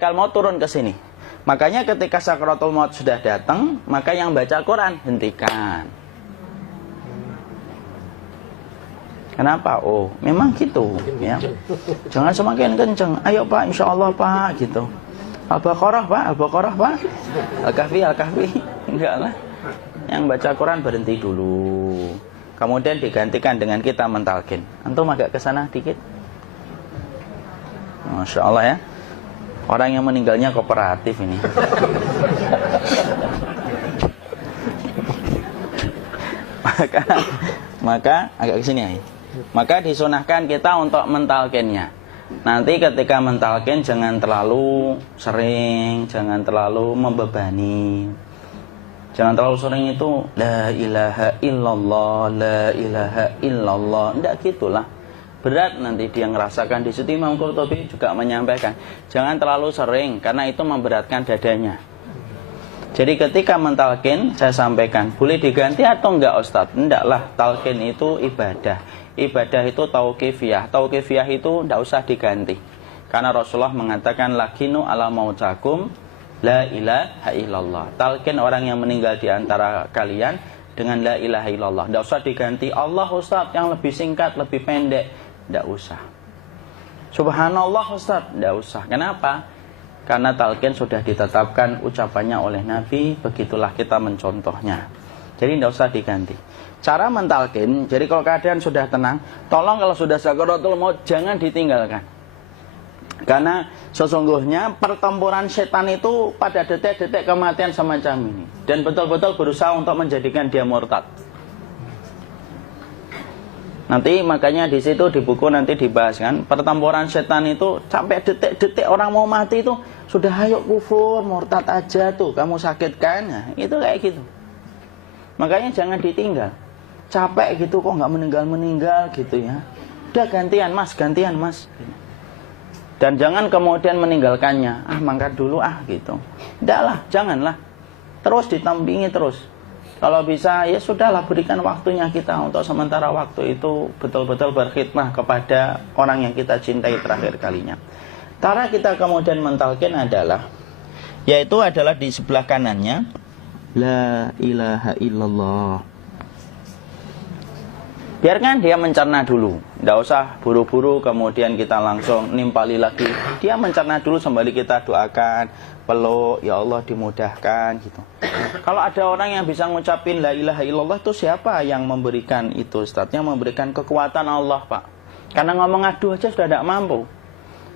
malaikat maut turun ke sini. Makanya ketika sakaratul maut sudah datang, maka yang baca Quran hentikan. Kenapa? Oh, memang gitu ya. Jangan semakin kencang. Ayo Pak, insya Allah Pak, gitu. Al-Baqarah Pak, Al-Baqarah Pak. Al-Kahfi, Al-Kahfi. Enggak lah. Yang baca Quran berhenti dulu. Kemudian digantikan dengan kita mentalkin. Antum agak ke sana dikit. Masya Allah ya. Orang yang meninggalnya kooperatif ini. maka agak ke sini ya. Maka disunahkan kita untuk mentalkinnya. Nanti ketika mentalkin jangan terlalu sering, jangan terlalu membebani. Jangan terlalu sering itu la ilaha illallah, la ilaha illallah. Tidak gitulah. Berat nanti dia ngerasakan. Di situ Imam Qurtubi juga menyampaikan, jangan terlalu sering karena itu memberatkan dadanya. Jadi ketika mentalkin, saya sampaikan, boleh diganti atau enggak Ustadz? Enggaklah, talkin itu ibadah. Ibadah itu tauqifiyah. Tauqifiyah itu enggak usah diganti. Karena Rasulullah mengatakan, lakinu ala mautakum la ilaha illallah. Talkin orang yang meninggal di antara kalian dengan la ilaha illallah. Enggak usah diganti Allah Ustadz yang lebih singkat, lebih pendek. Enggak usah. Subhanallah Ustadz, enggak usah. Kenapa? Karena talqin sudah ditetapkan ucapannya oleh Nabi, begitulah kita mencontohnya. Jadi tidak usah diganti. Cara mentalqin, jadi kalau keadaan sudah tenang, tolong kalau sudah sakaratul maut jangan ditinggalkan. Karena sesungguhnya pertempuran setan itu pada detik-detik kematian semacam ini. Dan betul-betul berusaha untuk menjadikan dia murtad. Nanti makanya di situ di buku nanti dibahas kan, pertempuran setan itu sampai detik-detik orang mau mati itu sudah ayo kufur, murtad aja tuh, kamu sakit kan? Nah, itu kayak gitu. Makanya jangan ditinggal. Capek gitu kok nggak meninggal gitu ya. Udah gantian mas. Dan jangan kemudian meninggalkannya. Mangkat dulu gitu. Tidaklah, janganlah. Terus ditampingi terus. Kalau bisa ya sudahlah, berikan waktunya kita untuk sementara waktu itu betul-betul berkhidmah kepada orang yang kita cintai terakhir kalinya. Cara kita kemudian mentalkin adalah, yaitu adalah di sebelah kanannya la ilaha illallah. Biarkan dia mencerna dulu, tidak usah buru-buru kemudian kita langsung nimpali lagi. Dia mencerna dulu sembari kita doakan, peluk, ya Allah dimudahkan gitu. Kalau ada orang yang bisa ngucapin la ilaha illallah itu siapa yang memberikan itu Ustaz? Yang memberikan kekuatan Allah Pak. Karena ngomong aduh aja sudah tidak mampu.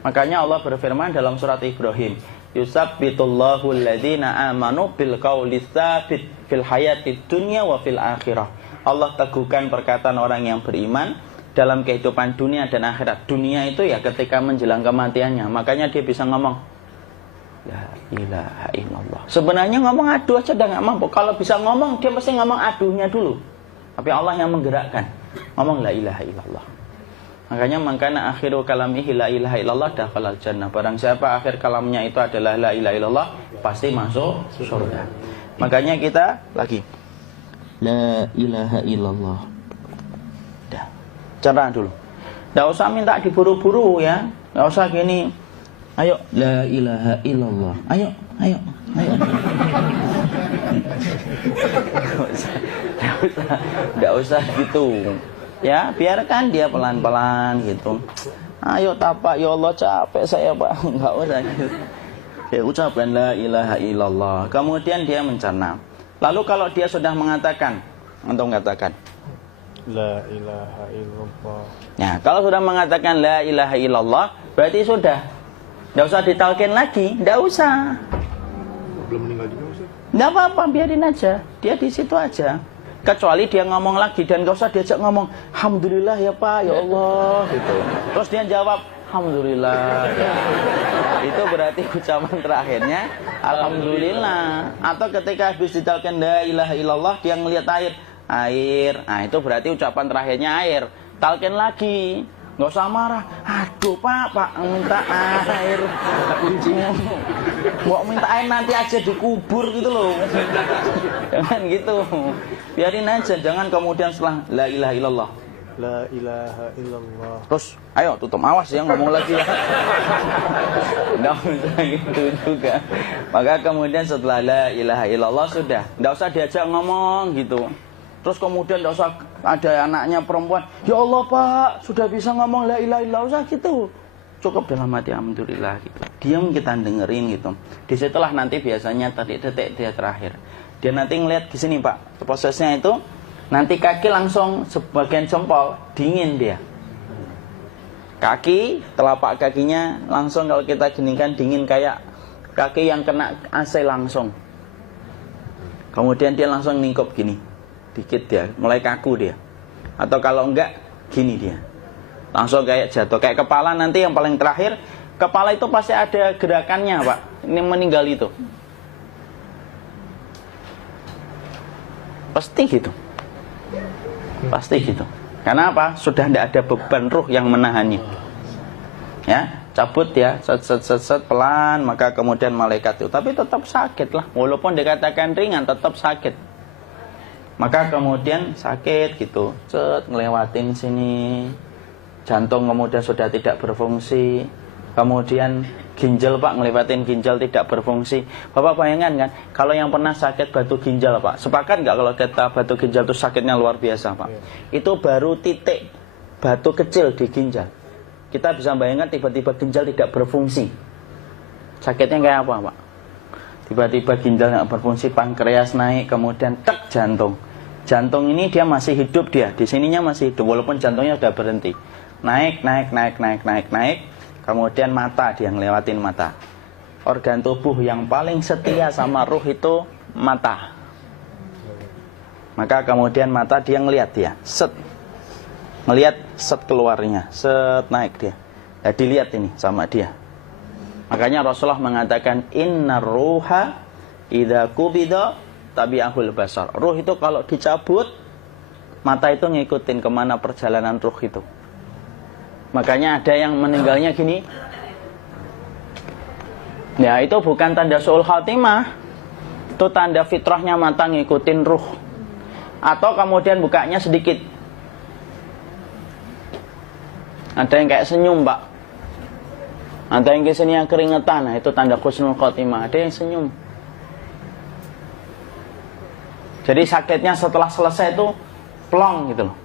Makanya Allah berfirman dalam surat Ibrahim, yusabbitullahu alladhina amanu bil qawli tsabit fil hayatid dunya wa fil akhirah. Allah teguhkan perkataan orang yang beriman dalam kehidupan dunia dan akhirat. Dunia itu ya ketika menjelang kematiannya. Makanya dia bisa ngomong la ilaha illallah. Sebenarnya ngomong aduh aja udah gak mampu. Kalau bisa ngomong, dia mesti ngomong aduhnya dulu. Tapi Allah yang menggerakkan. Ngomong la ilaha illallah. Makanya makana akhiru kalamihi la ilaha illallah dakhalal jannah. Barang siapa akhir kalamnya itu adalah la ilaha illallah, pasti masuk surga. Makanya kita lagi la ilaha illallah. Dah. Cara dulu. Enggak usah minta diburu-buru ya. Enggak usah gini. Ayo la ilaha illallah. Ayo. Enggak usah gitu. Ya, biarkan dia pelan-pelan gitu. Ayo tapak, ya Allah capek saya Pak. Enggak usah gitu. Ya, ucapkan la ilaha illallah. Kemudian dia mencerna. Lalu kalau dia sudah mengatakan, untuk mengatakan la ilaha illallah. Ya, kalau sudah mengatakan la ilaha illallah, berarti sudah. Enggak usah ditalkin lagi, enggak usah. Belum meninggal juga Ustaz? Enggak apa-apa, biarin aja. Dia di situ aja. Kecuali dia ngomong lagi dan enggak usah diajak ngomong, alhamdulillah ya Pak, ya Allah gitu. Terus dia jawab, alhamdulillah. Ya. Itu berarti ucapan terakhirnya alhamdulillah. Atau ketika habis ditalkin la ilaha illallah, dia ngelihat air. Nah, itu berarti ucapan terakhirnya air. Talkin lagi. Nggak usah marah. Aduh Pak minta air. Kuncinya mau minta air nanti aja dikubur gitu loh. Jangan gitu. Biarin aja. Jangan kemudian setelah la ilaha illallah La ilaha illallah. Terus, ayo tutup, awas ya ngomong lagi ya. Nggak usah gitu juga. Maka kemudian setelah la ilaha illallah sudah, nggak usah diajak ngomong gitu. Terus kemudian nggak usah ada anaknya perempuan, ya Allah Pak, sudah bisa ngomong la ilaha illallah, usah gitu. Cukup dalam hati alhamdulillah gitu. Diam kita dengerin gitu. Disitulah nanti biasanya tadi detik dia terakhir. Dia nanti ngeliat di sini Pak, prosesnya itu. Nanti kaki langsung sebagian jempol dingin dia. Kaki, telapak kakinya langsung kalau kita geningkan dingin kayak kaki yang kena AC langsung. Kemudian dia langsung ningkup gini. Dikit dia, mulai kaku dia. Atau kalau enggak, gini dia. Langsung kayak jatuh. Kayak kepala nanti yang paling terakhir, kepala itu pasti ada gerakannya Pak. Ini meninggal itu. Pasti gitu. Pasti gitu. Karena apa? Sudah tidak ada beban ruh yang menahannya. Ya, cabut ya, set pelan, maka kemudian malaikat itu. Tapi tetap sakit lah. Walaupun dikatakan ringan, tetap sakit. Maka kemudian sakit gitu. Set ngelewatin sini. Jantung kemudian sudah tidak berfungsi. Kemudian ginjal Pak, ngelewatin ginjal tidak berfungsi. Bapak bayangkan kan, kalau yang pernah sakit batu ginjal Pak, sepakat nggak kalau kita batu ginjal itu sakitnya luar biasa Pak? Itu baru titik batu kecil di ginjal. Kita bisa bayangkan tiba-tiba ginjal tidak berfungsi. Sakitnya kayak apa Pak? Tiba-tiba ginjal nggak berfungsi, pankreas naik, kemudian tek jantung. Jantung ini dia masih hidup dia, di sininya masih hidup walaupun jantungnya sudah berhenti. Naik. Kemudian mata, dia ngelewatin mata. Organ tubuh yang paling setia sama ruh itu mata. Maka kemudian mata dia ngelihat dia, set. Ngelihat set keluarnya, set naik dia. Ya dilihat ini sama dia. Makanya Rasulullah mengatakan innar ruha idza qubida tabi'ahul basar. Ruh itu kalau dicabut, mata itu ngikutin kemana perjalanan ruh itu. Makanya ada yang meninggalnya gini. Ya itu bukan tanda su'ul khatimah. Itu tanda fitrahnya mata ngikutin ruh. Atau kemudian bukanya sedikit. Ada yang kayak senyum Pak. Ada yang kesini yang keringetan. Nah itu tanda husnul khatimah. Ada yang senyum. Jadi sakitnya setelah selesai itu plong gitu loh.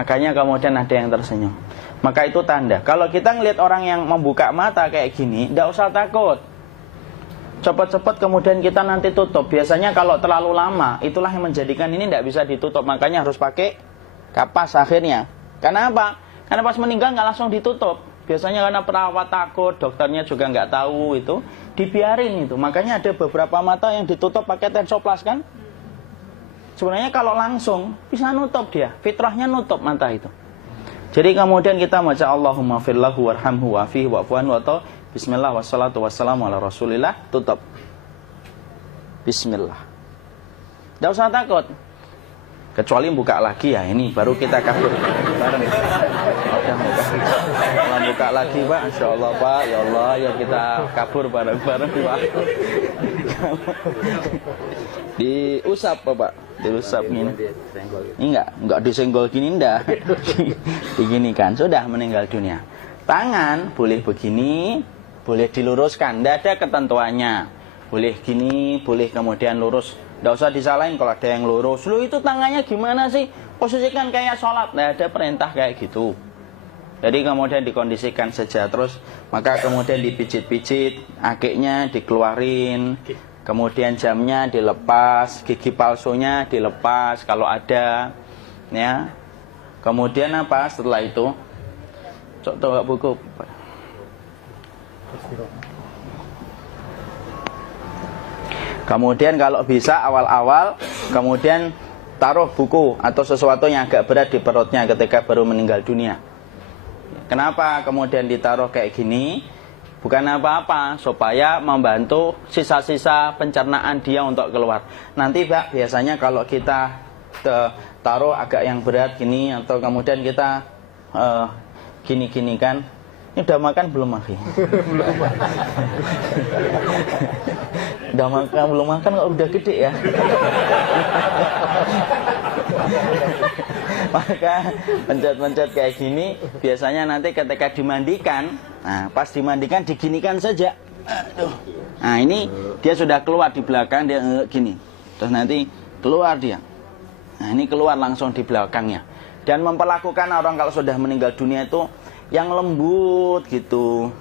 Makanya kemudian ada yang tersenyum. Maka itu tanda. Kalau kita ngelihat orang yang membuka mata kayak gini, tidak usah takut. Cepat-cepat kemudian kita nanti tutup. Biasanya kalau terlalu lama, itulah yang menjadikan ini tidak bisa ditutup. Makanya harus pakai kapas akhirnya. Karena apa? Karena pas meninggal nggak langsung ditutup. Biasanya karena perawat takut, dokternya juga nggak tahu itu, dibiarin itu. Makanya ada beberapa mata yang ditutup pakai tensoplas kan? Sebenarnya kalau langsung bisa nutup dia, fitrahnya nutup mata itu. Jadi kemudian kita baca Allahumma firlahu warhamhu wa'afihi wa'fuanhu atau bismillah wassalatu wassalamu ala rasulillah, tutup. Bismillah. Tidak usah takut. Kecuali buka lagi ya, ini baru kita kabur bareng. Kalau buka lagi Pak, Insya Allah Pak, ya Allah ya kita kabur bareng-bareng Pak. Diusap Pak, diusap gini. Ini enggak disenggol gini enggak. Begini kan, sudah meninggal dunia. Tangan boleh begini, boleh diluruskan, enggak ada ketentuannya. Boleh gini, boleh kemudian lurus. Nggak usah disalahin kalau ada yang lurus. Lu itu tangannya gimana sih? Posisikan kayak sholat. Nggak ada perintah kayak gitu. Jadi kemudian dikondisikan saja. Terus maka kemudian dipijit-pijit, akiknya dikeluarin, kemudian jamnya dilepas, gigi palsunya dilepas kalau ada, ya. Kemudian apa? Setelah itu, coba buku. Kemudian kalau bisa awal-awal, kemudian taruh buku atau sesuatu yang agak berat di perutnya ketika baru meninggal dunia. Kenapa kemudian ditaruh kayak gini? Bukan apa-apa, supaya membantu sisa-sisa pencernaan dia untuk keluar. Nanti Pak, biasanya kalau kita taruh agak yang berat gini, atau kemudian kita gini-gini kan, ini udah makan belum Akhi? Udah makan belum makan kok udah gede ya. Maka pencet-pencet kayak gini, biasanya nanti ketika dimandikan, nah pas dimandikan diginikan saja. Aduh. Nah ini dia sudah keluar di belakang, dia gini. Terus nanti keluar dia. Nah ini keluar langsung di belakangnya. Dan memperlakukan orang kalau sudah meninggal dunia itu yang lembut gitu.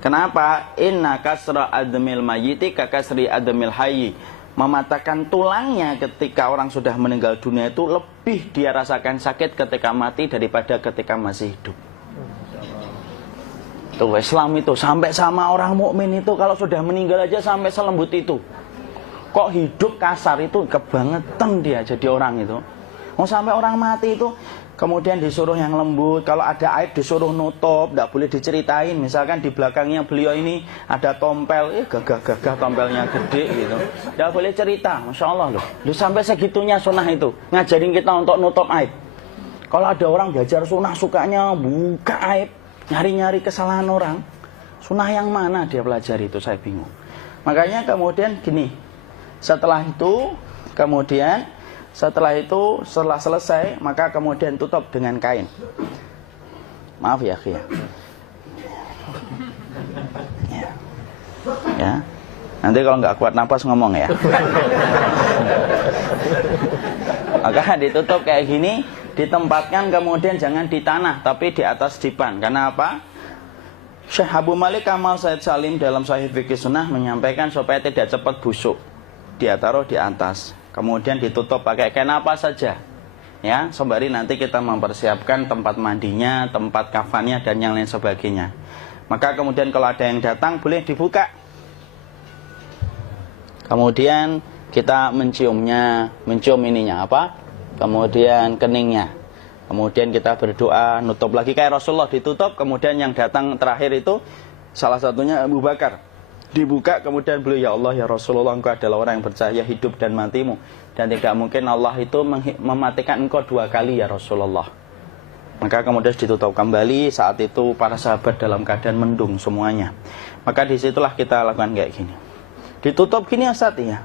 Kenapa? Inna kasra admil mayyiti kakasri admil hayyi. Mematahkan tulangnya ketika orang sudah meninggal dunia itu lebih dia rasakan sakit ketika mati daripada ketika masih hidup. Tuh Islam itu sampai sama orang mukmin itu kalau sudah meninggal aja sampai selembut itu. Kok hidup kasar itu kebangetan dia jadi orang itu. Sampai orang mati itu kemudian disuruh yang lembut. Kalau ada aib disuruh nutup, tidak boleh diceritain. Misalkan di belakangnya beliau ini ada tompel, gagah-gagah tompelnya gede gitu. Tidak boleh cerita, Masya Allah loh. Sampai segitunya sunnah itu ngajarin kita untuk nutup aib. Kalau ada orang belajar sunnah sukanya buka aib, nyari-nyari kesalahan orang, sunnah yang mana dia pelajari itu saya bingung. Makanya kemudian gini, setelah selesai maka kemudian tutup dengan kain. Maaf ya, Khi. Ya. Nanti kalau nggak kuat napas ngomong ya. Maka ditutup kayak gini, ditempatkan kemudian jangan di tanah tapi di atas dipan. Karena apa? Syekh Abu Malik Kamal Said Salim dalam Sahih Fikih Sunnah menyampaikan supaya tidak cepat busuk. Dia taruh di atas. Kemudian ditutup pakai kain apa saja, ya, sembari nanti kita mempersiapkan tempat mandinya, tempat kafannya dan yang lain sebagainya. Maka kemudian kalau ada yang datang boleh dibuka. Kemudian kita mencium ininya apa? Kemudian keningnya. Kemudian kita berdoa, nutup lagi kayak Rasulullah ditutup. Kemudian yang datang terakhir itu salah satunya Abu Bakar. Dibuka kemudian beliau, ya Allah ya Rasulullah, engkau adalah orang yang percaya hidup dan matimu, dan tidak mungkin Allah itu mematikan engkau 2 kali ya Rasulullah. Maka kemudian ditutup kembali. Saat itu para sahabat dalam keadaan mendung semuanya. Maka disitulah kita lakukan kayak gini. Ditutup gini Ustaz ya.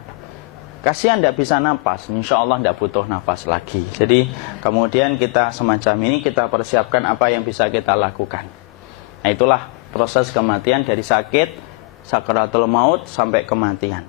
Kasihan tidak bisa nafas, insya Allah tidak butuh nafas lagi. Jadi kemudian kita semacam ini kita persiapkan apa yang bisa kita lakukan. Nah itulah proses kematian dari sakit, sakaratul maut sampai kematian.